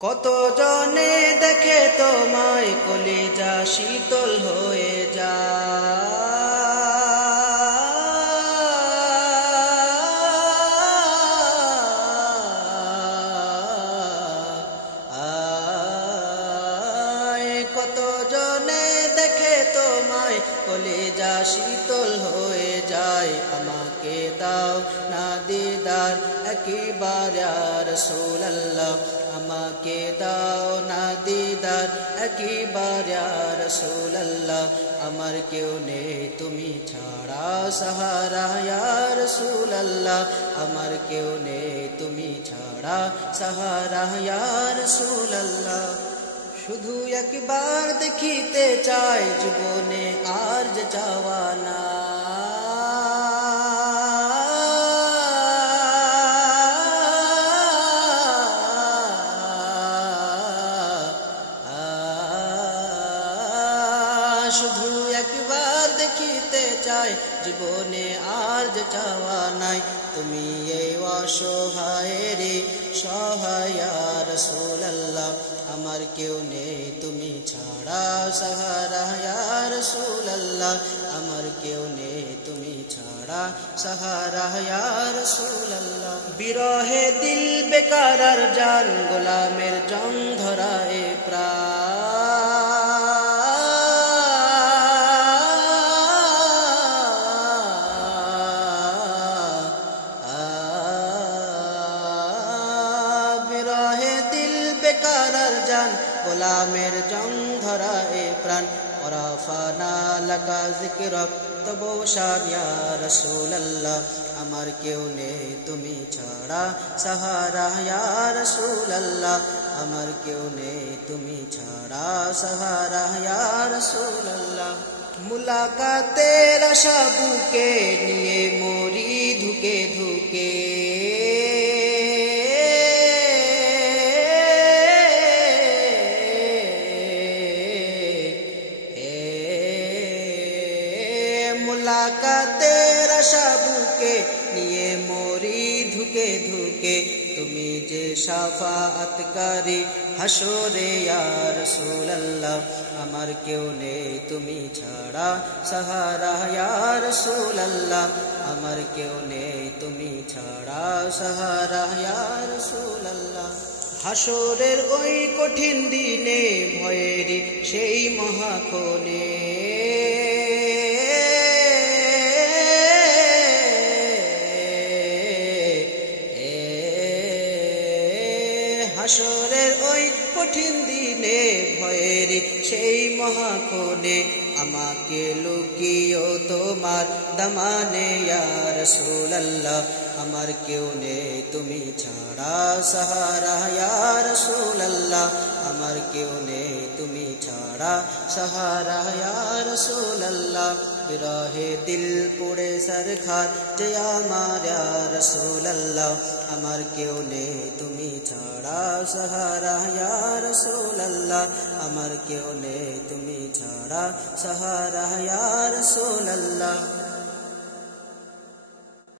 কত জনে দেখে তোমায় কলিজা শীতল হয়ে যায়। কত জনে দেখে তোমায় কলিজা শীতল হয়ে যায়। আমাকে দাও না দিদার একবার ইয়া রাসূলুল্লাহ, আমাকে দাও না দিদার একবার ইয়া রাসূলুল্লাহ। আমার কেউ নেই তুমি ছাড়া সাহারা ইয়া রাসূলুল্লাহ, আমার কেউ নেই তুমি ছাড়া সাহারা ইয়া রাসূলুল্লাহ। শুধু একবার দেখিতে চাই জীবনে আর যে চাওয়া না, শুধু একবার দেখিতে চাই জীবনে আর যে চাওয়া নাই। তুমি এই অসহায়েরই সহায় ইয়া রাসূলুল্লাহ, আমার কেউ নেই তুমি ছাড়া সাহারা ইয়া রাসূলুল্লাহ, আমার কেউ নেই তুমি ছাড়া সাহারা ইয়া রাসূলুল্লাহ। বিরহে দিল বেকার আর জান গোলামের জং ধরায় প্রাণ, গোলামের জং ধরায় প্রাণ। ওরাফানা লাকা যিকরাক তবু শান ইয়া রাসূলুল্লাহ, আমার কেউ নেই তুমি ছাড়া সাহারা ইয়া রাসূলুল্লাহ, আমার কেউ নেই তুমি ছাড়া সাহারা ইয়া রাসূলুল্লাহ। মুলাকাতের আশা বুকে নিয়ে মরি ধুকে ধুকে, মুলাকাতের আশা বুকে নিয়ে মরি ধুকে ধুকে। তুমি যে শাফাআতকারী হাসরে ইয়া রাসূলুল্লাহ, আমার কেউ নেই তুমি ছাড়া সাহারা ইয়া রাসূলুল্লাহ, আমার কেউ নেই তুমি ছাড়া সাহারা ইয়া রাসূলুল্লাহ। হাসরের ওই কঠিন দিনে ভয়ের সেই মহাক্ষণে, হাসরের ওই কঠিন দিনে ভয়ের সেই মহাক্ষণে, আমাকে লুকিও তোমার দামানে ইয়া রাসূলুল্লাহ, আমার কেউ নেই তুমি ছাড়া সাহারা ইয়া রাসূলুল্লাহ, আমার কেউ নেই তুমি ছাড়া সাহারা ইয়া রাসূলুল্লাহ। বিরহে দিল পুড়ে সরখার যে আমার ইয়া রাসূলুল্লাহ, আমার কেউ নেই তুমি ছাড়া সাহারা ইয়া রাসূলুল্লাহ, আমার কেউ নেই তুমি ছাড়া সাহারা ইয়া রাসূলুল্লাহ।